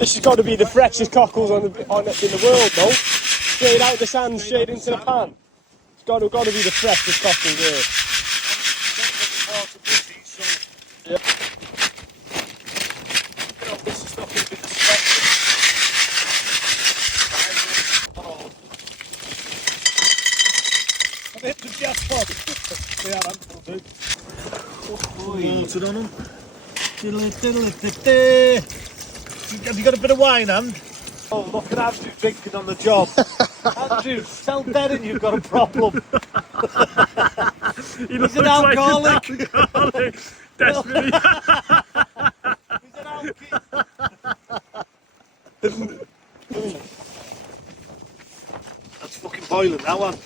This has got to be the freshest cockles in the world, though. Straight out the sand, straight into the pan. It's got to be the freshest cockles here. Yeah. This is not going to be the I've hit the jackpot. Yeah, that'll do. Water on them. Have you got a bit of wine, Hand? Oh, look at Andrew drinking on the job. Andrew, tell Darren you've got a problem. He's an alcoholic. Desperately. He's an alky. That's fucking boiling, that one.